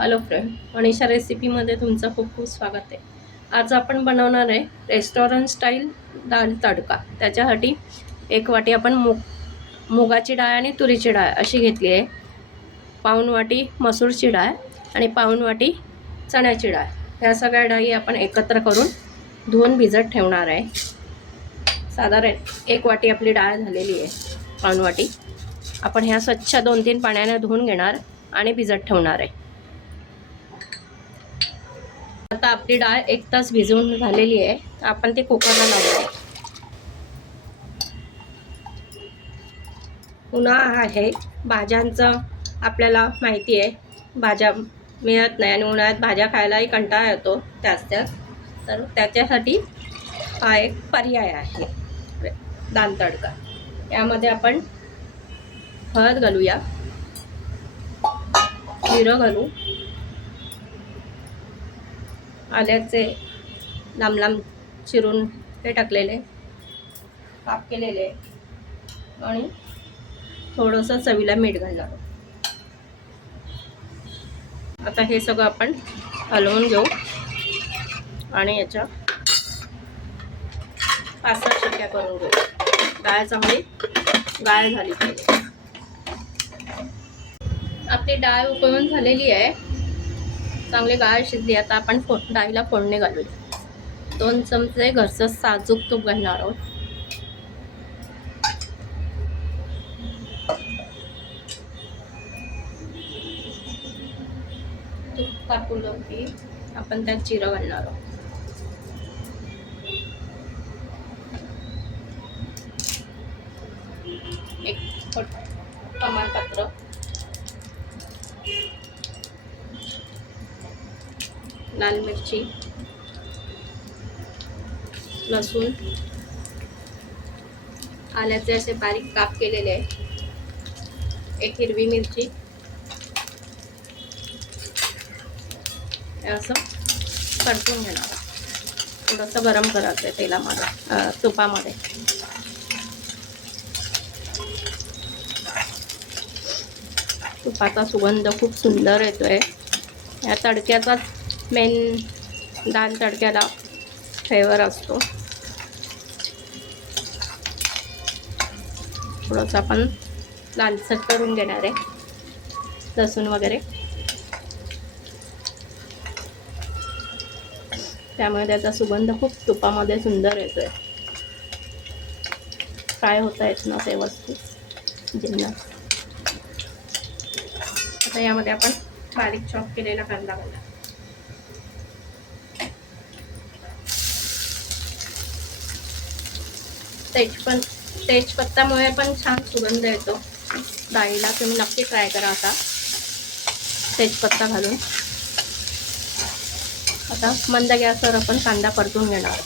Hello friend, Manisha रेसिपीमध्ये तुमचं खूप खूप स्वागत आहे. आज आपण बनवणार आहे रेस्टॉरंट स्टाईल दाल तडका. त्याच्यासाठी एक वाटी आपण मुगाची डाळ आणि तुरीची डाळ अशी घेतली आहे. पाऊण वाटी मसूरची डाळ आणि पाऊण वाटी चण्याची डाळ. ह्या सगळ्या डाळी आपण एकत्र करून धुवून भिजत ठेवणार आहे. साधारण एक वाटी आपली डाळ झालेली आहे. पाऊण वाटी आपण ह्या स्वच्छ 2-3 पाण्याने धुवून घेणार आणि भिजत ठेवणार आहे. आता आपली डाळ 1 तास भिजवून झालेली आहे. आपण ती कुकरला लावूया. उन्हाळा आहे, भाज्यांचं आपल्याला माहिती आहे, भाज्या मिळत नाही आणि उन्हाळ्यात भाज्या खायलाही कंटाळा येतो त्याच तर त्याच्यासाठी हा एक पर्याय आहे दाल तडका. यामध्ये आपण हळद घालूया, जिरं घालू, आल्याचे लांब लांब चिरून हे टाकलेले काप केलेले आणि थोडंसं चवीला मीठ घालणार. आता हे सगळं आपण हलवून घेऊ आणि याच्या 5-6 शिट्ट्या करून घेऊ. डाळ चांगली गाळ झाली पाहिजे. आपली डाळ उकळून झालेली आहे, चांगली गाळ शिजली. आता आपण डाळीला फोडणी घालूया. 2 चमचे घरचं साजूक तूप घालणार आहोत. तूप तापवलं की आपण त्यात जिरं घालणार आहोत. एक तमालपत्र, लाल मिरची, लसूण, आल्याचे असे बारीक काप केलेले आहे, एक हिरवी मिरची, असं परतून घेणार. थोडंसं गरम करायचं आहे तेलामध्ये, तुपामध्ये. तुपाचा सुगंध खूप सुंदर येतोय. या तडक्याचाच मेन दाल तडक्याला फ्लेवर असतो. थोडंसं आपण लालसर करून घेणार आहे, लसूण वगैरे, त्यामुळे त्याचा सुगंध खूप तुपामध्ये सुंदर येतोय. फ्राय होता येत ना ते वस्तू जिन्नस. आता यामध्ये आपण बारीक चॉप केलेला कांदा घालूया. तेजपत्तामुळे पण छान सुगंध येतो डाळीला. तुम्ही नक्की ट्राय करा आता तेजपत्ता घालून. आता मंद गॅसवर आपण कांदा परतून घेणार.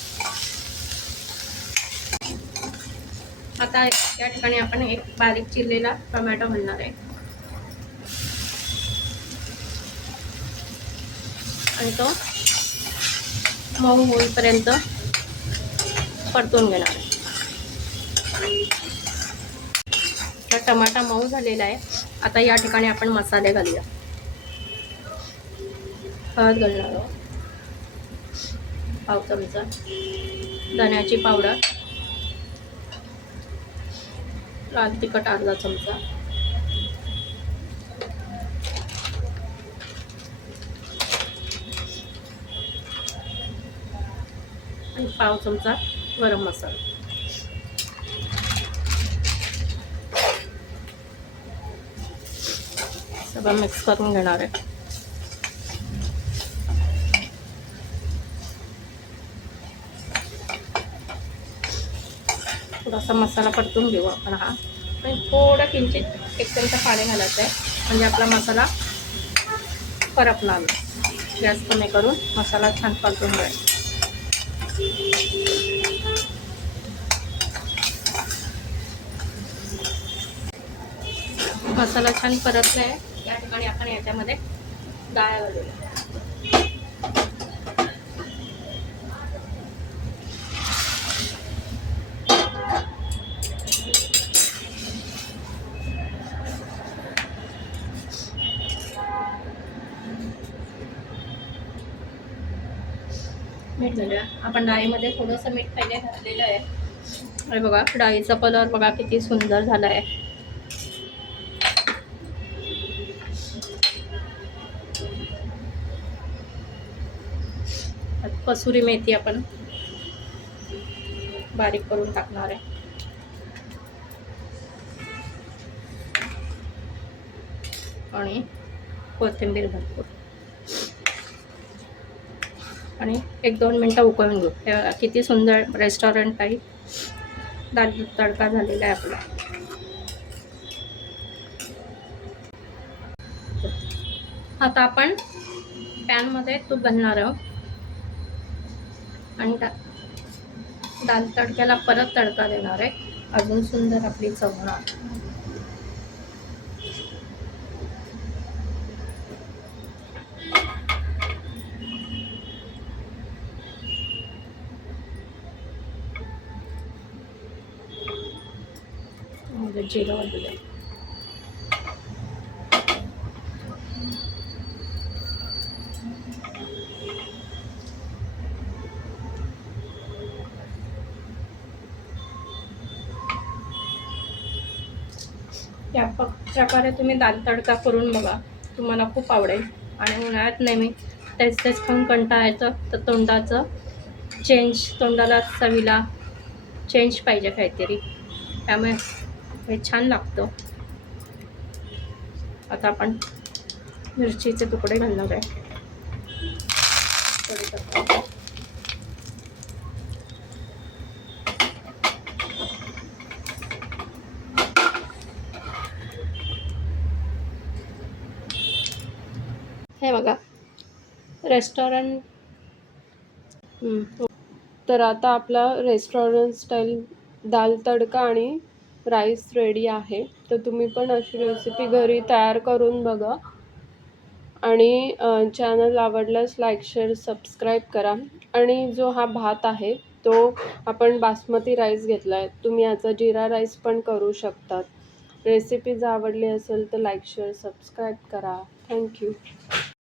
आता या ठिकाणी आपण एक बारीक चिरलेला टोमॅटो घालणार आहे आणि तो मऊ होईपर्यंत परतून घेणार आहे. टमाटा मऊ झालेला आहे. आता या ठिकाणी आपण मसाले घालूया. हळद घालणार आहोत, पाव चमचा धण्याची पावडर, लाल तिखट अर्धा चमचा, आणि पाव चमचा गरम मसाला. सगळं मिक्स करून घेणार आहे. थोडासा मसाला परतून घेऊ आपण हा, आणि थोडं किंचित 1 चमचा पाणी घालायचं आहे, म्हणजे आपला मसाला करपणार नाही. गॅस कमी करून मसाला छान परतून घ्यायचा. मसाला छान परतला आहे. या ठिकाणी आपण याच्यामध्ये डाळ घालूया. मीठ घालूया. आपण डाळीमध्ये थोडंसं मीठ पहिले घातलेलं आहे. आणि बघा डाळीचा कलर बघा किती सुंदर झाला आहे. कसुरी मेथी आपण बारीक करून टाकणार आहे. आणि कोथिंबीर भरपूर आणि 1-2 मिनटं उकळून घेऊ. किती सुंदर रेस्टॉरंट टाईप दाल तडका झालेला आहे आपला. आता आपण पॅनमध्ये तूप घालणार आहोत आणि दाल तडक्याला परत तडका देणार आहे. अजून सुंदर आपली चव होणार. जिरं घालूया. या प्रकारे तुम्ही दाल तडका करून बघा, तुम्हाला खूप आवडेल. आणि उन्हाळ्यात नेहमी तेच खाऊन कंटाळा येतं, तर तोंडाचं चेंज, तोंडाला चवीला चेंज पाहिजे काहीतरी, त्यामुळे हे छान लागतं. आता आपण मिरचीचे तुकडे घालणार आहे. हे बघा रेस्टॉरंट. तर आता आपला रेस्टॉरंट स्टाईल दाल तडका आणि राईस रेडी आहे. तर तुम्ही पण अशी रेसिपी घरी तयार करून बघा. आणि चॅनल आवडल्यास लाईक, शेअर, सबस्क्राईब करा. आणि जो हा भात आहे तो आपण बासमती राईस घेतला आहे. तुम्ही याचा जिरा राईस पण करू शकतात. रेसिपी जर आवडली असेल तर लाईक, शेअर, सबस्क्राईब करा. थँक्यू.